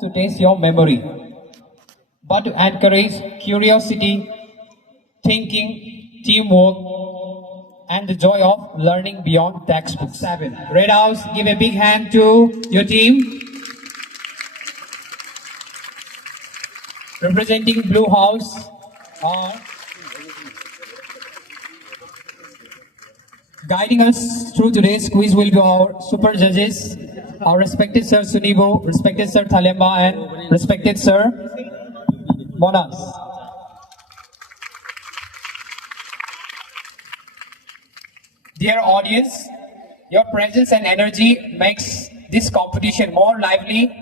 to test your memory, but to encourage curiosity, thinking, teamwork, and the joy of learning beyond textbooks. 7. Red House, give a big hand to your team. Representing Blue House are guiding us through today's quiz will be our super judges, our respected Sir Sunibo, respected Sir Thalemba, and respected Sir Monas. Dear audience, your presence and energy makes this competition more lively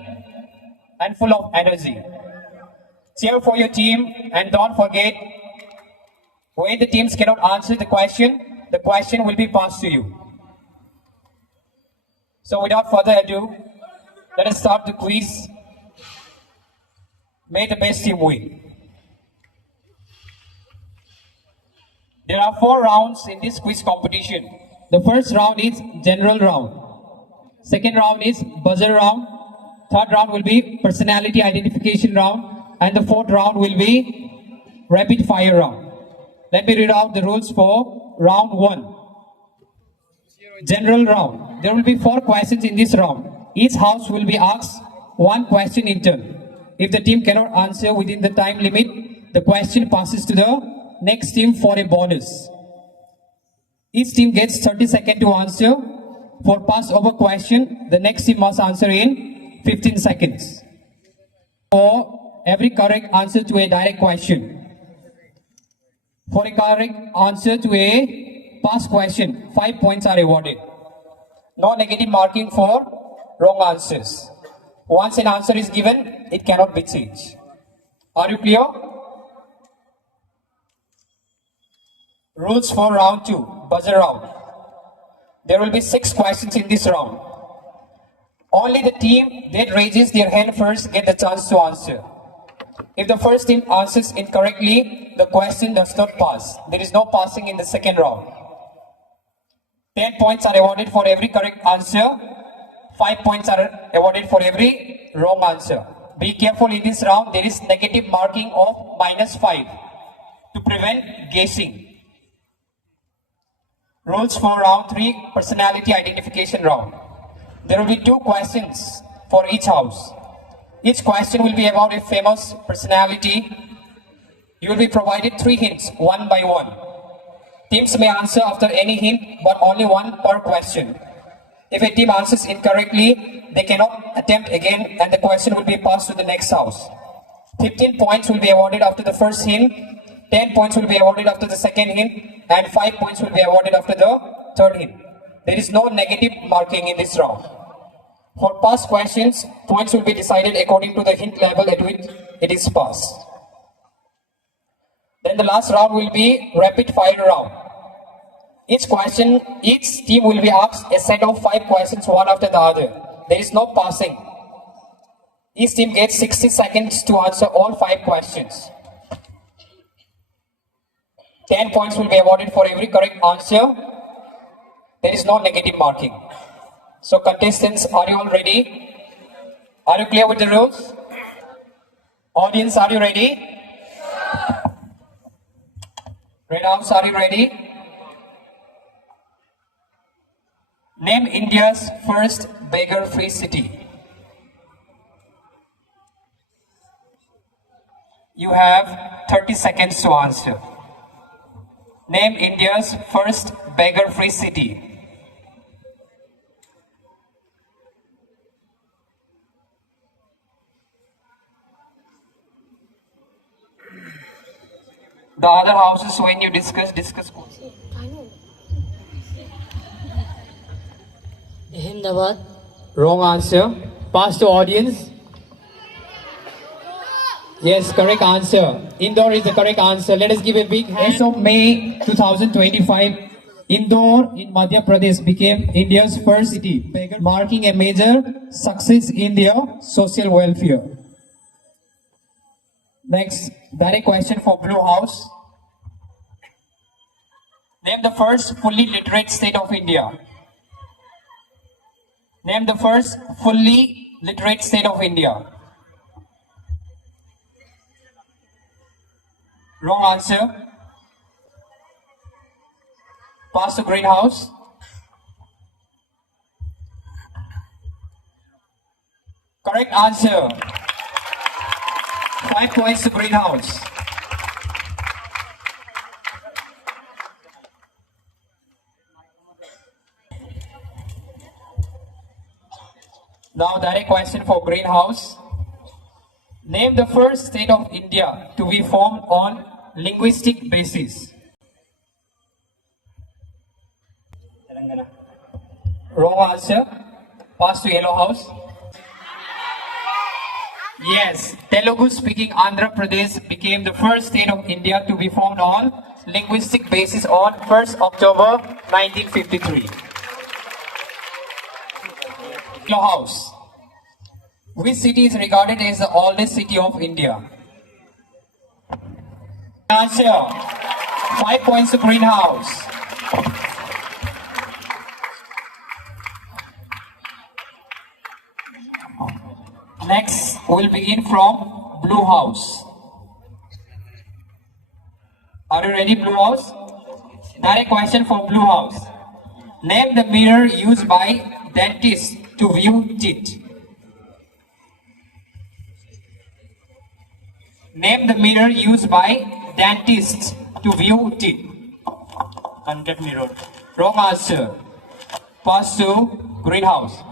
and full of energy. Cheer for your team and don't forget, when the teams cannot answer the question will be passed to you. So without further ado, let us start the quiz. May the best team win. There are 4 rounds in this quiz competition. The first round is general round. Second round is buzzer round. Third round will be personality identification round. And the fourth round will be rapid fire round. Let me read out the rules for round 1. General round. There will be 4 questions in this round. Each house will be asked 1 question in turn. If the team cannot answer within the time limit, the question passes to the next team for a bonus. Each team gets 30 seconds to answer. For pass over question, the next team must answer in 15 seconds. For every correct answer to a direct question. For a correct answer to a past question, 5 points are awarded. No negative marking for wrong answers. Once an answer is given, it cannot be changed. Are you clear? Rules for round 2, buzzer round. There will be 6 questions in this round. Only the team that raises their hand first get the chance to answer. If the first team answers incorrectly, the question does not pass. There is no passing in the second round. 10 points are awarded for every correct answer. 5 points are awarded for every wrong answer. Be careful in this round, there is negative marking of -5 to prevent guessing. Rules for round 3, personality identification round. There will be 2 questions for each house. Each question will be about a famous personality. You will be provided 3 hints, one by one. Teams may answer after any hint, but only one per question. If a team answers incorrectly, they cannot attempt again and the question will be passed to the next house. 15 points will be awarded after the first hint, 10 points will be awarded after the second hint, and 5 points will be awarded after the third hint. There is no negative marking in this round. For past questions, points will be decided according to the hint level at which it is passed. Then the last round will be rapid fire round. Each team will be asked a set of 5 questions one after the other. There is no passing. Each team gets 60 seconds to answer all 5 questions. 10 points will be awarded for every correct answer. There is no negative marking. So contestants, are you all ready? Are you clear with the rules? Audience, are you ready? Red House, are you ready? Name India's first beggar-free city. You have 30 seconds to answer. Name India's first beggar-free city. The other houses, when you discuss. Ahmedabad. Wrong answer. Pass to audience. Yes, correct answer. Indore is the correct answer. Let us give a big hand. As of May 2025, Indore in Madhya Pradesh became India's first city, marking a major success in their social welfare. Next, direct question for Blue House. Name the first fully literate state of India. Name the first fully literate state of India. Wrong answer. Pass to greenhouse. Correct answer. 5 points to greenhouse. Now direct question for greenhouse. Name the first state of India to be formed on linguistic basis. Telangana. Wrong answer. Pass to yellow house. Yes, Telugu speaking Andhra Pradesh became the first state of India to be formed on linguistic basis on 1st October 1953. Yellow house. Which city is regarded as the oldest city of India? Answer. 5 points to greenhouse. Next, we'll begin from blue house. Are you ready, blue house? Direct question for blue house. Name the mirror used by dentists to view teeth. Name the mirror used by dentists to view teeth. Contact mirror. Wrong answer. Pass to greenhouse.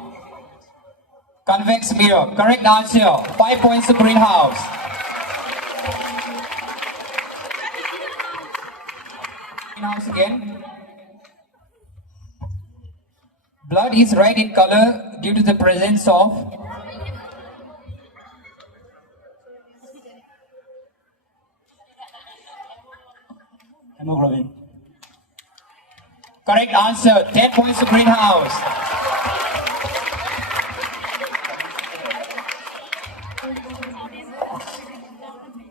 Convex mirror. Correct answer. 5 points to greenhouse. Greenhouse again. Blood is red in color due to the presence of hemoglobin. Correct answer. 10 points to greenhouse.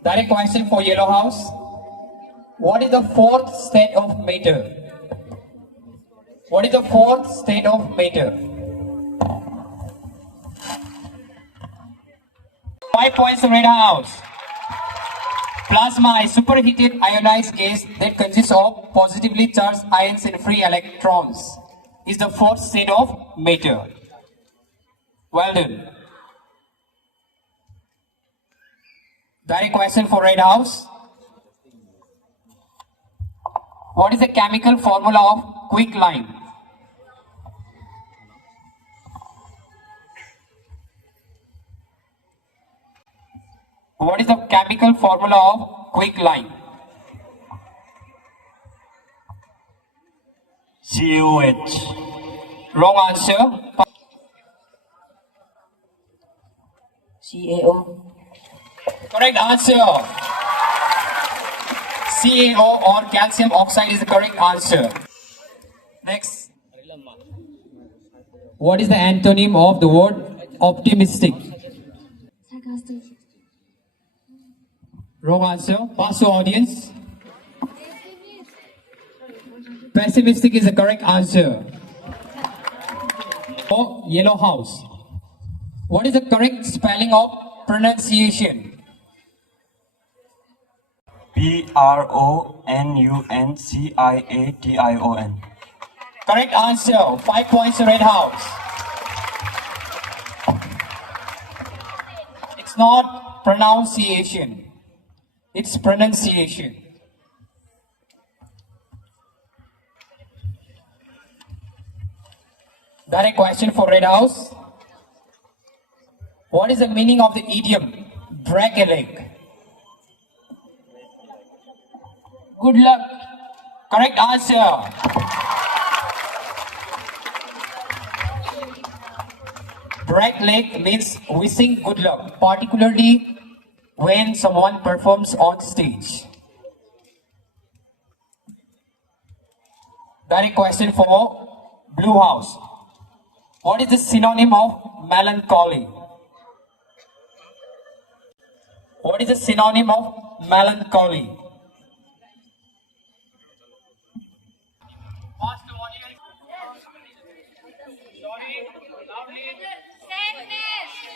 Direct question for yellow house. What is the fourth state of matter? What is the fourth state of matter? 5 points to red house. Plasma is superheated ionized gas that consists of positively charged ions and free electrons. Is the fourth state of matter. Well done. Direct question for red house. What is the chemical formula of quicklime? What is the chemical formula of quicklime? CaOH. Wrong answer. CaO. Correct answer. CaO or calcium oxide is the correct answer. Next. What is the antonym of the word optimistic? Sarcastic. Wrong answer. Pass to audience. Pessimistic is the correct answer. For yellow house. What is the correct spelling of pronunciation? Pronunciation. Correct answer. 5 points to red house. It's not pronunciation. It's pronunciation. Direct question for red house. What is the meaning of the idiom break a leg? Good luck. Correct answer. Break leg means wishing good luck, particularly when someone performs on stage. Direct question for blue house. What is the synonym of melancholy? What is the synonym of melancholy?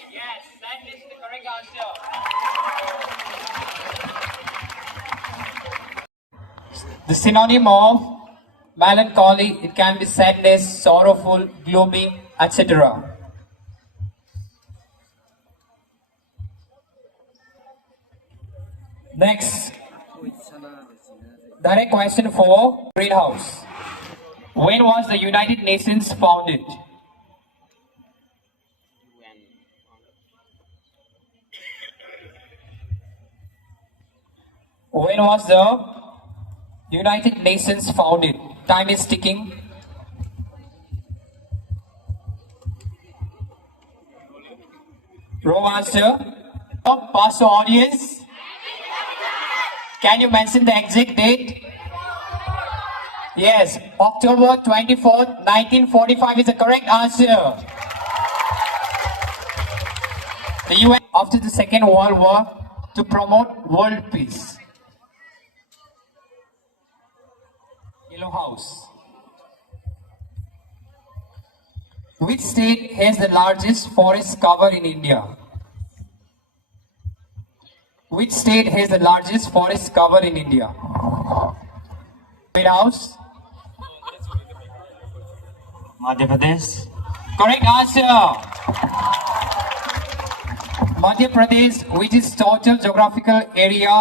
Yes, sadness is the correct answer. The synonym of melancholy, it can be sadness, sorrowful, gloomy, etc. Next, direct question for greenhouse. When was the United Nations founded? When was the United Nations founded? Time is ticking. Wrong answer. Pass to audience. Can you mention the exact date? Yes, October 24th, 1945 is the correct answer. The UN after the Second World War to promote world peace. Yellow House. Which state has the largest forest cover in India? Which state has the largest forest cover in India? White House. Madhya Pradesh. Correct answer. Madhya Pradesh, which is total geographical area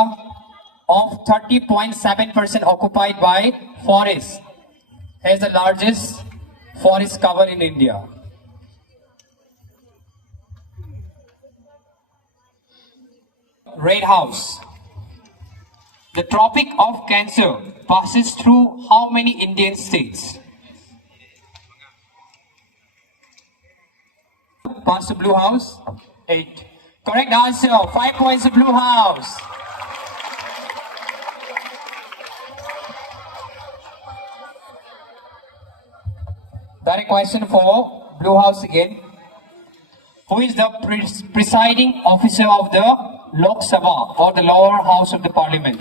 of 30.7% occupied by forests, has the largest forest cover in India. Red House. The Tropic of Cancer passes through how many Indian states? Pass to Blue House. 8. Correct answer. 5 points to Blue House. Direct question for Blue House again. Who is the presiding officer of the Lok Sabha or the lower house of the parliament?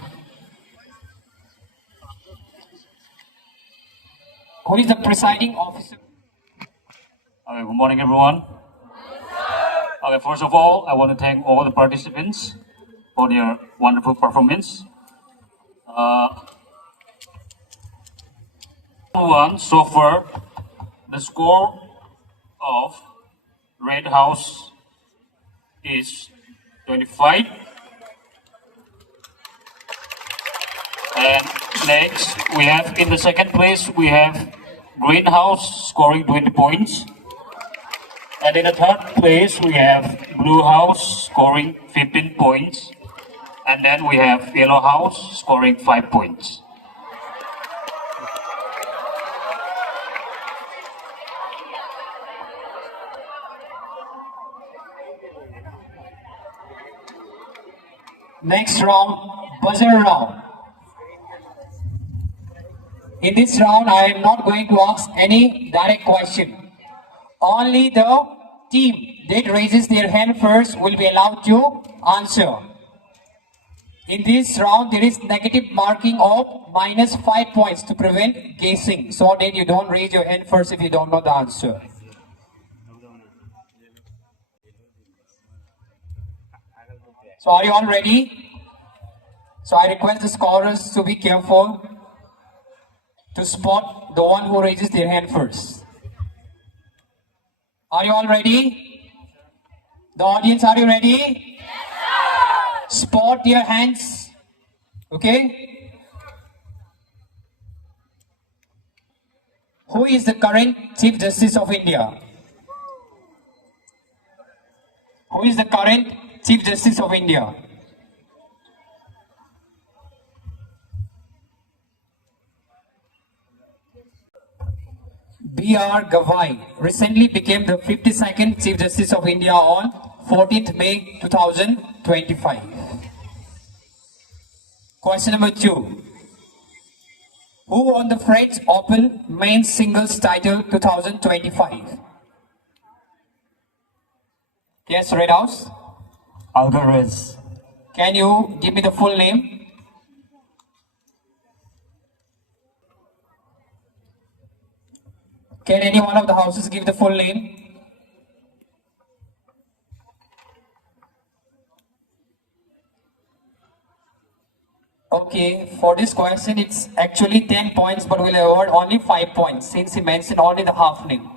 Who is the presiding officer? Okay, good morning, everyone. Okay, first of all, I want to thank all the participants for their wonderful performance. So far, the score of Red House is 25. And next, we have in the second place, we have Green House scoring 20 points. And in the third place, we have Blue House scoring 15 points. And then we have Yellow House scoring 5 points. Next round, buzzer round. In this round, I am not going to ask any direct question. Only the team that raises their hand first will be allowed to answer. In this round, there is negative marking of -5 points to prevent guessing, so that you don't raise your hand first if you don't know the answer. So are you all ready? So I request the scorers to be careful to spot the one who raises their hand first. Are you all ready? The audience, are you ready? Yes, sir. Spot your hands. Okay? Who is the current Chief Justice of India? Who is the current Chief Justice of India? B.R. Gavai recently became the 52nd Chief Justice of India on 14th May 2025. Question number 2. Who won the French Open Men's Singles title 2025? Yes, Red House. Alvarez. Can you give me the full name? Can any one of the houses give the full name? Okay, for this question, it's actually 10 points, but we'll award only 5 points since he mentioned only the half name.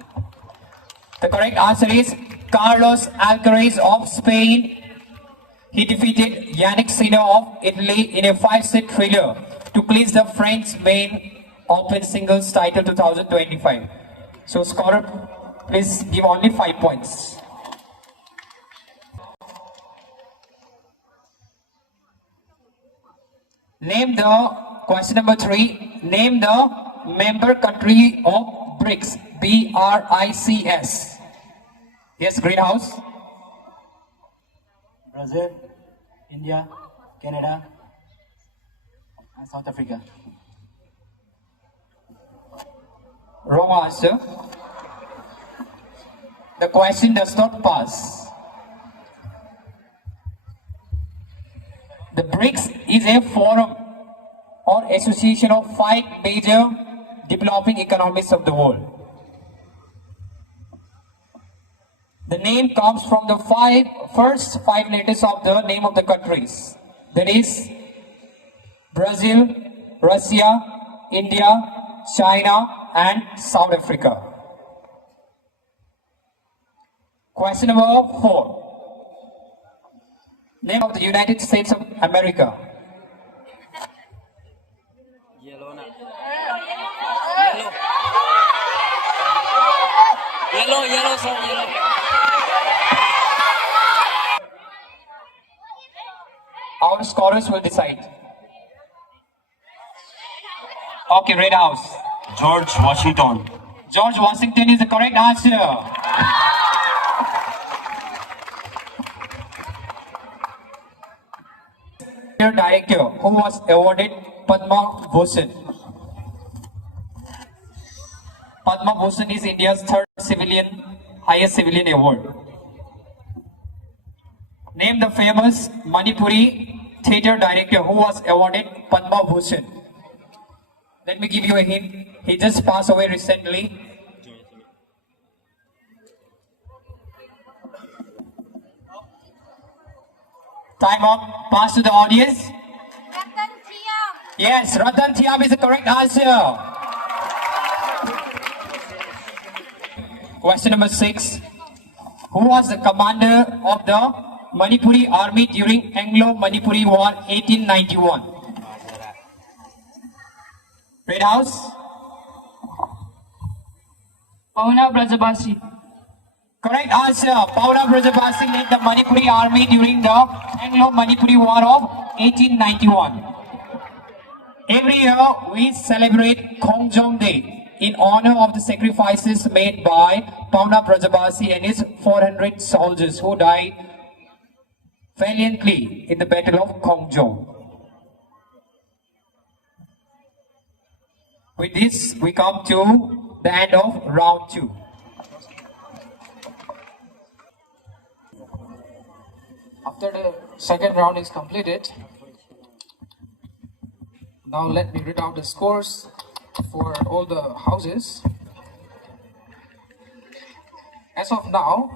The correct answer is Carlos Alcaraz of Spain. He defeated Yannick Sinner of Italy in a 5-set thriller to clinch the French main Open Singles title 2025. So, scorer, please give only 5 points. Name the question number 3. Name the member country of BRICS. BRICS. Yes, Greenhouse. Brazil, India, Canada, and South Africa. Wrong answer. The question does not pass. The BRICS is a forum or association of 5 major developing economies of the world. The name comes from the first five letters of the name of the countries. That is Brazil, Russia, India, China, and South Africa. Question number 4. Name of the United States of America. Yellow na. Yellow, sir, yellow. Our scorers will decide. Okay, Red House. George Washington. George Washington is the correct answer. Director who was awarded Padma Bhushan. Padma Bhushan is India's third highest civilian award. Name the famous Manipuri theatre director who was awarded Padma Bhushan. Let me give you a hint. He just passed away recently. Time up. Pass to the audience. Ratan Thiam. Yes, Ratan Thiam is the correct answer. Question number 6. Who was the commander of the Manipuri army during Anglo-Manipuri War 1891? Red House? Pauna Brajabasi. Correct answer. Paula Brajabasi led the Manipuri army during the Anglo-Manipuri War of 1891. Every year we celebrate Khongjong Day in honor of the sacrifices made by Pauna Brajabasi and his 400 soldiers who died valiantly in the Battle of Khongjong. With this, we come to the end of round 2. After the second round is completed, now let me read out the scores for all the houses. As of now,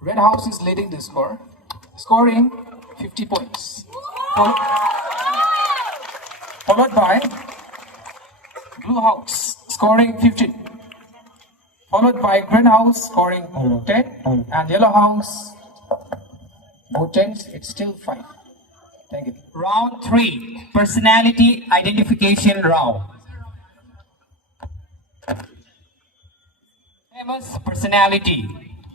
Red House is leading the score, scoring 50 points. Followed by Blue House scoring 15. Followed by Green House scoring 10 and Yellow House both 10s, it's still 5. Thank you. Round 3, personality identification round. Famous personality.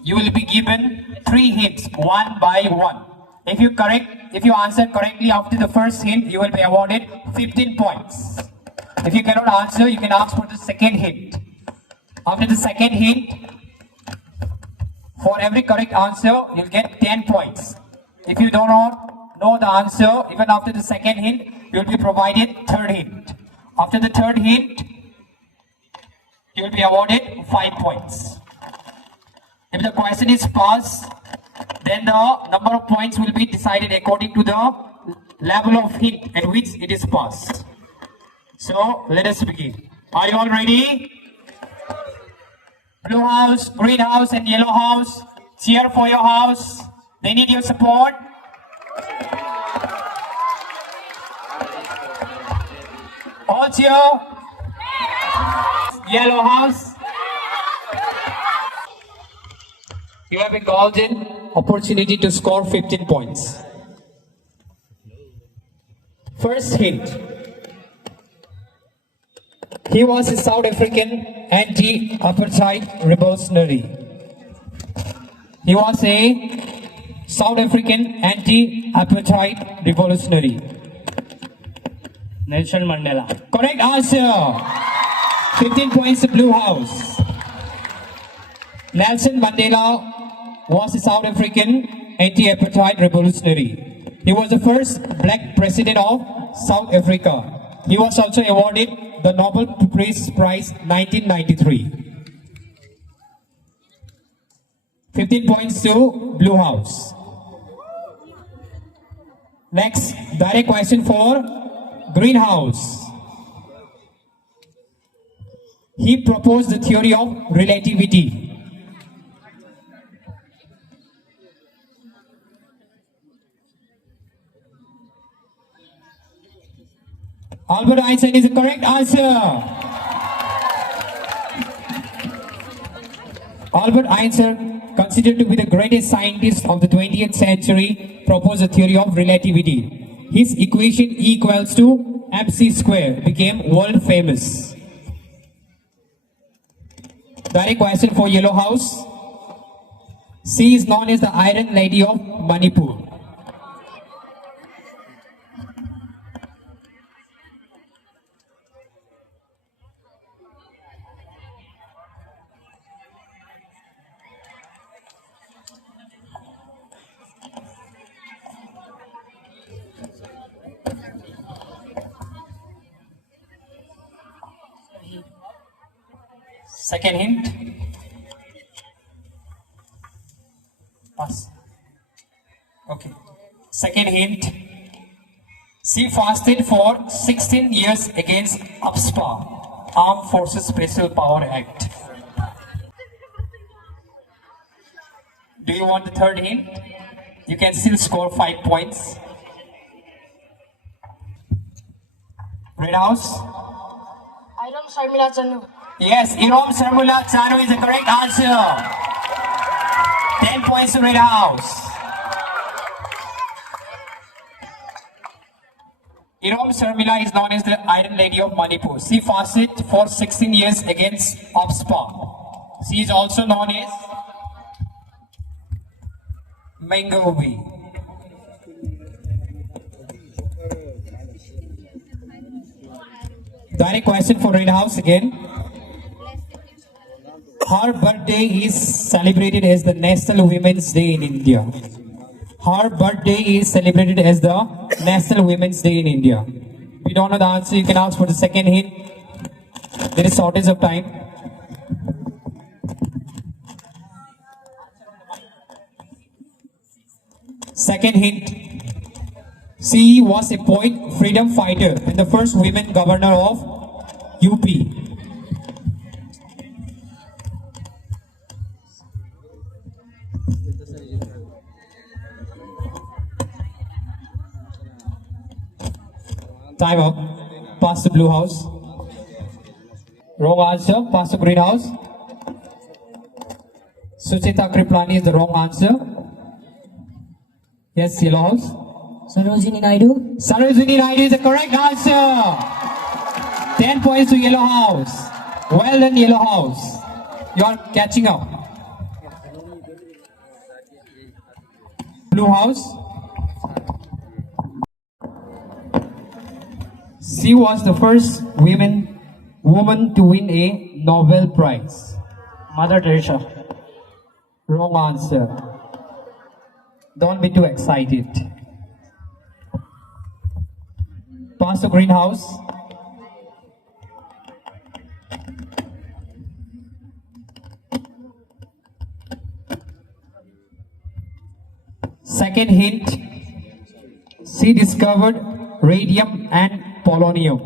You will be given 3 hints, one by one. If you answer correctly after the first hint, you will be awarded 15 points. If you cannot answer, you can ask for the second hint. After the second hint, for every correct answer, you'll get 10 points. If you do not know the answer, even after the second hint, you'll be provided third hint. After the third hint, you'll be awarded 5 points. If the question is passed, then the number of points will be decided according to the level of hint at which it is passed. So, let us begin. Are you all ready? Blue house, green house, and yellow house, cheer for your house. They need your support. All cheer. Yellow House. You have a golden opportunity to score 15 points. First hint. He was a South African anti-apartheid revolutionary. He was a South African anti-apartheid revolutionary. Nelson Mandela. Correct answer. 15 points to Blue House. Nelson Mandela was a South African anti-apartheid revolutionary. He was the first black president of South Africa. He was also awarded the Nobel Peace Prize 1993. 15 points to Blue House. Next, direct question for Green House. He proposed the theory of relativity. Albert Einstein is the correct answer. Albert Einstein, considered to be the greatest scientist of the 20th century, proposed the theory of relativity. His equation E equals to mc square became world famous. Direct question for Yellow House. She is known as the Iron Lady of Manipur. Second hint. Pass. Okay. Second hint. She fasted for 16 years against AFSPA, Armed Forces Special Power Act. Do you want the third hint? You can still score 5 points. Red House. Iram Sharmila Chanu. Yes, Irom Sarmula Chanu is the correct answer. 10 points to Red House. Irom Sarmila is known as the Iron Lady of Manipur. She fasted for 16 years against AFSPA. She is also known as Mangobi. Direct question for Red House again. Her birthday is celebrated as the National Women's Day in India. Her birthday is celebrated as the National Women's Day in India. If you don't know the answer, you can ask for the second hint. There is shortage of time. Second hint. She was a poet, freedom fighter, and the first women governor of UP. Time up. Pass to Blue House. Wrong answer. Pass to Green House. Suchita Kriplani is the wrong answer. Yes, Yellow House. Sarojini Naidu. Sarojini Naidu is the correct answer. 10 points to Yellow House. Well done, Yellow House. You are catching up. Blue House. She was the first woman to win a Nobel Prize. Mother Teresa. Wrong answer. Don't be too excited. Pass to Green House. Second hint. She discovered radium and polonium.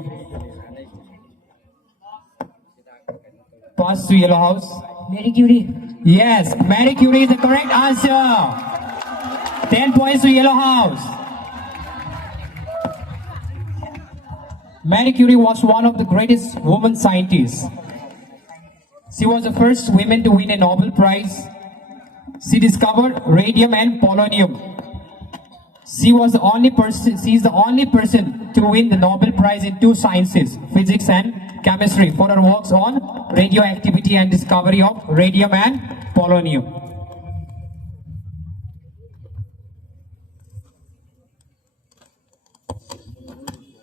Pass to Yellow House. Marie Curie. Yes, Marie Curie is the correct answer. 10 points to Yellow House. Marie Curie was one of the greatest women scientists. She was the first woman to win a Nobel Prize. She discovered radium and polonium. She is the only person to win the Nobel Prize in two sciences, physics and chemistry, for her works on radioactivity and discovery of radium and polonium.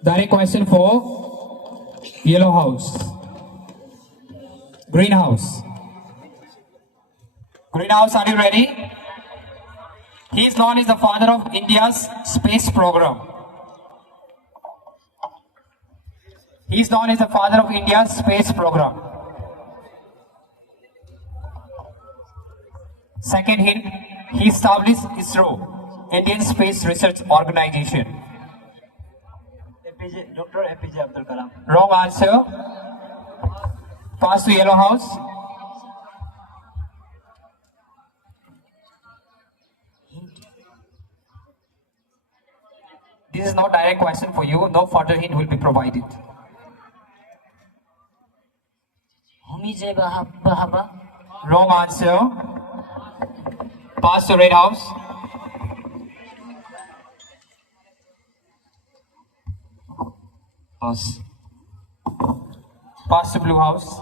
Direct question for Yellow House. Greenhouse. Greenhouse, are you ready? He is known as the father of India's space program. He is known as the father of India's space program. Second hint, he established ISRO, Indian Space Research Organization. Dr. APJ Abdul Kalam. Wrong answer. Pass to Yellow House. This is not direct question for you. No further hint will be provided. Homi J. Bahaba. Wrong answer. Pass to Red House. Pass. Pass to Blue House.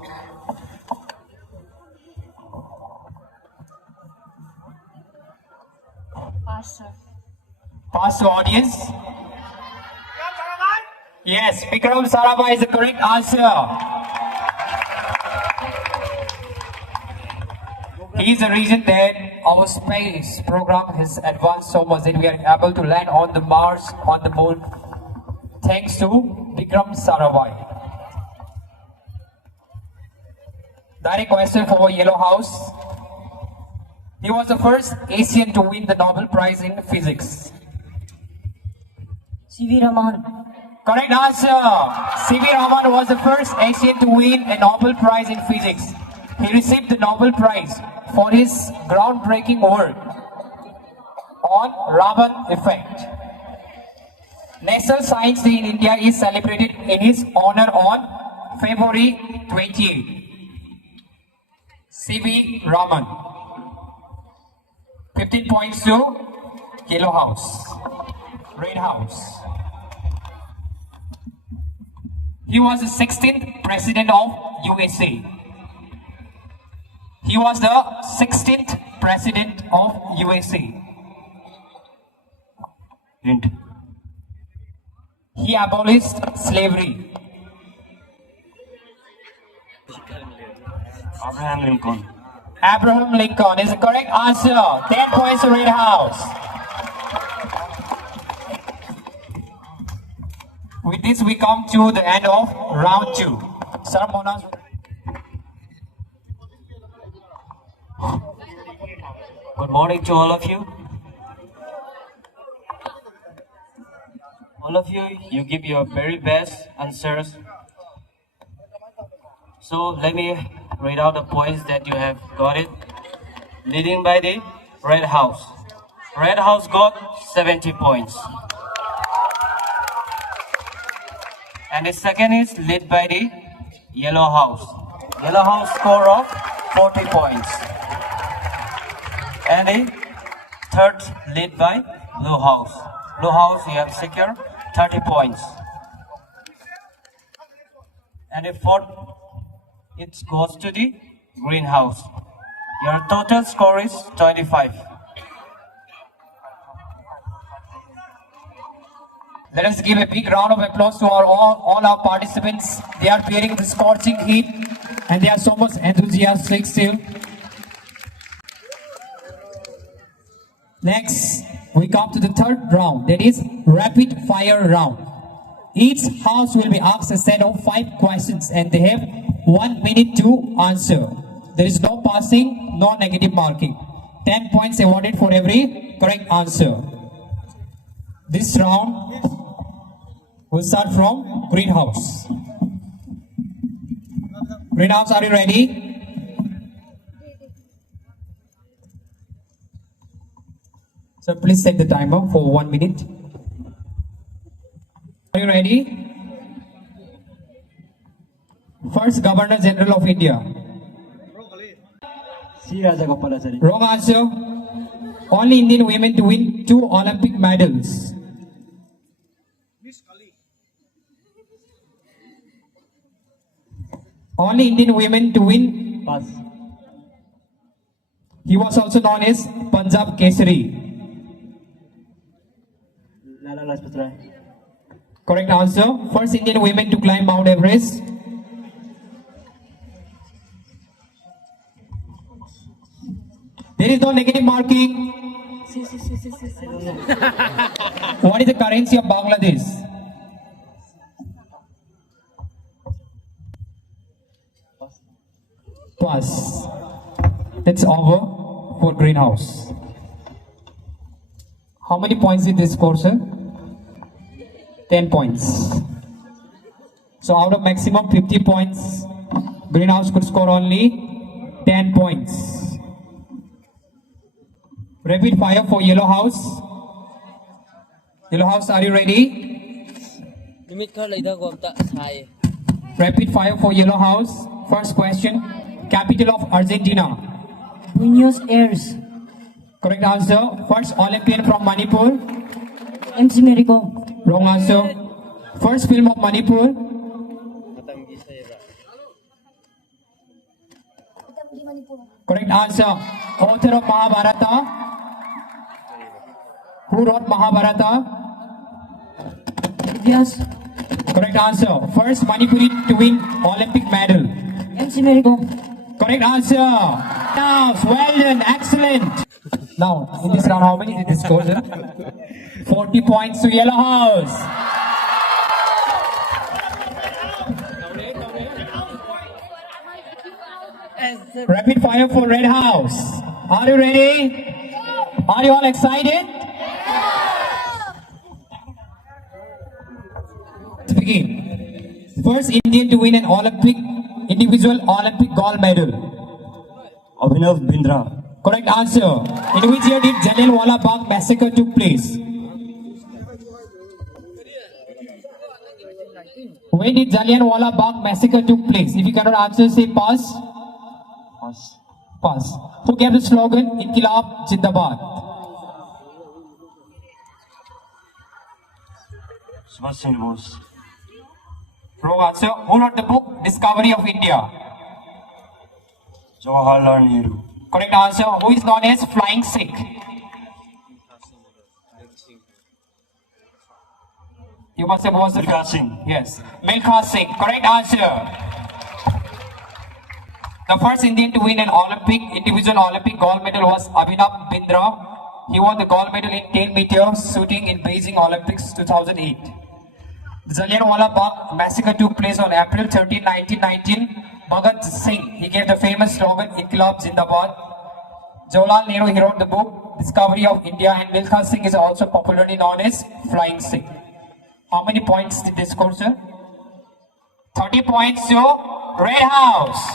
Pass, sir. Pass to audience. Yes, Vikram Sarabhai is the correct answer. He is the reason that our space program has advanced so much that we are able to land on the Mars, on the moon, thanks to Vikram Sarabhai. Direct question for Yellow House. He was the first Asian to win the Nobel Prize in Physics. C.V. Raman. Correct answer. C.V. Raman was the first Asian to win a Nobel Prize in Physics. He received the Nobel Prize for his groundbreaking work on Raman effect. National Science Day in India is celebrated in his honor on February 28. C.V. Raman. 15 points to Yellow House. Red House. He was the 16th president of USA. He was the 16th president of USA. Hint. He abolished slavery. Abraham Lincoln. Abraham Lincoln is the correct answer. 10 points to Red House. With this, we come to the end of round 2. Sir Monas. Good morning to all of you. All of you, you give your very best answers. So let me read out the points that you have got it. Leading by the Red House. Red House got 70 points. And the second is led by the Yellow House. Yellow House score of 40 points. And the third led by Blue House. Blue House, you have secured 30 points. And the fourth, it goes to the Green House. Your total score is 25. Let us give a big round of applause to all our participants. They are bearing the scorching heat and they are so much enthusiastic still. Next, we come to the third round, that is rapid fire round. Each house will be asked a set of 5 questions and they have 1 minute to answer. There is no passing, no negative marking. 10 points awarded for every correct answer. This round will start from Greenhouse. Greenhouse, are you ready? So please set the timer for 1 minute. Are you ready? First Governor General of India. C. Rajagopalachari. Wrong answer. Only Indian women to win 2 Olympic medals. Only Indian women to win. Pass. He was also known as Punjab Kesari. Lala Lajpat Rai. Correct answer. First Indian women to climb Mount Everest. There is no negative marking. What is the currency of Bangladesh? Pass. That's over for greenhouse. How many points did this score, sir? 10 points. So out of maximum 50 points, greenhouse could score only 10 points. Rapid fire for yellow house. Yellow house, are you ready? Rapid fire for yellow house. First question. Capital of Argentina. Buenos Aires. Correct answer. First Olympian from Manipur. MC Merico. Wrong answer. First film of Manipur. Correct answer. Author of Mahabharata. Who wrote Mahabharata? Yes. Correct answer. First Manipuri to win Olympic medal. MC Merico. Correct answer. Now, well done. Excellent. Now, in this round, how many did this score? 40 points to Yellow House. Rapid fire for Red House. Are you ready? Are you all excited? Let's begin. First Indian to win an individual Olympic gold medal. Abhinav Bindra. Correct answer. In which year did Jallianwala Bagh massacre took place? When did Jallianwala Bagh massacre took place? If you cannot answer, say pass. Pass. Pass. Who gave the slogan Inqilab Zindabad? Subhash Chandra Bose. Wrong answer. Who wrote the book Discovery of India? Jawaharlal Nehru. Correct answer. Who is known as Flying Sikh? You must have was Milkha Singh. Yes. Milkha Singh. Correct answer. The first Indian to win an individual Olympic gold medal was Abhinav Bindra. He won the gold medal in 10 meters shooting in Beijing Olympics 2008. The Jallianwala Bagh massacre took place on April 13, 1919. Bhagat Singh, he gave the famous slogan Inqilab Zindabad. Jawaharlal Nehru, he wrote the book Discovery of India, and Milkha Singh is also popularly known as Flying Sikh. How many points did they score, sir? 30 points to Red House.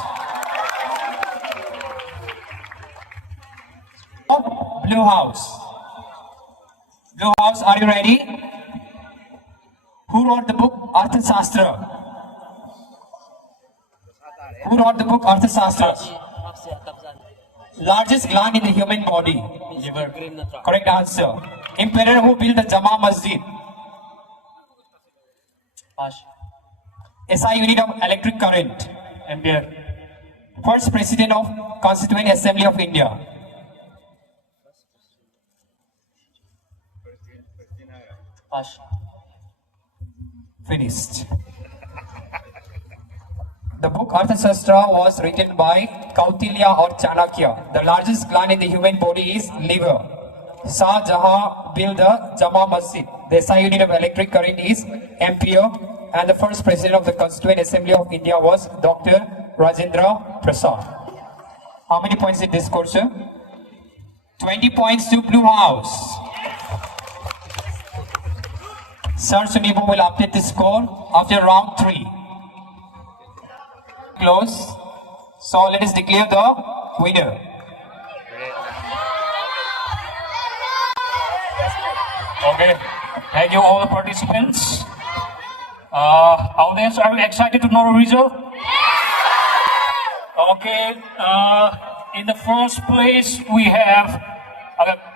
Blue House. Blue House, are you ready? Who wrote the book Arthashastra? Who wrote the book Arthashastra? Largest gland in the human body. Correct answer. Emperor who built the Jama Masjid? SI unit of electric current. Ampere. First president of Constituent Assembly of India. Pass. Finished. The book Arthashastra was written by Kautilya or Chanakya. The largest gland in the human body is liver. Shah Jahan built the Jama Masjid. The SI unit of electric current is ampere. And the first president of the Constituent Assembly of India was Dr. Rajendra Prasad. How many points did this score, sir? 20 points to Blue House. Sir Sunibo will update the score after round 3. Close. So let us declare the winner. Okay. Thank you all the participants. Audience, are you excited to know the result? Okay, in the first place, we have,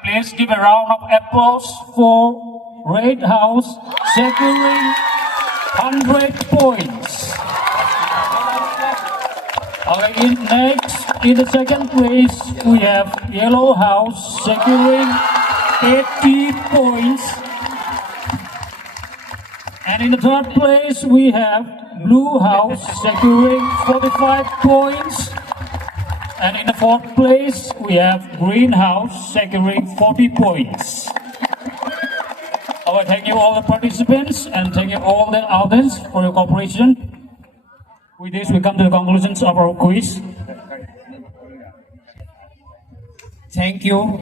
please give a round of applause for Red House securing 100 points. Okay, in the second place, we have Yellow House securing 80 points. And in the third place, we have Blue House securing 45 points. And in the fourth place, we have Green House securing 40 points. Alright, thank you all the participants and thank you all the audience for your cooperation. With this, we come to the conclusions of our quiz. Thank you.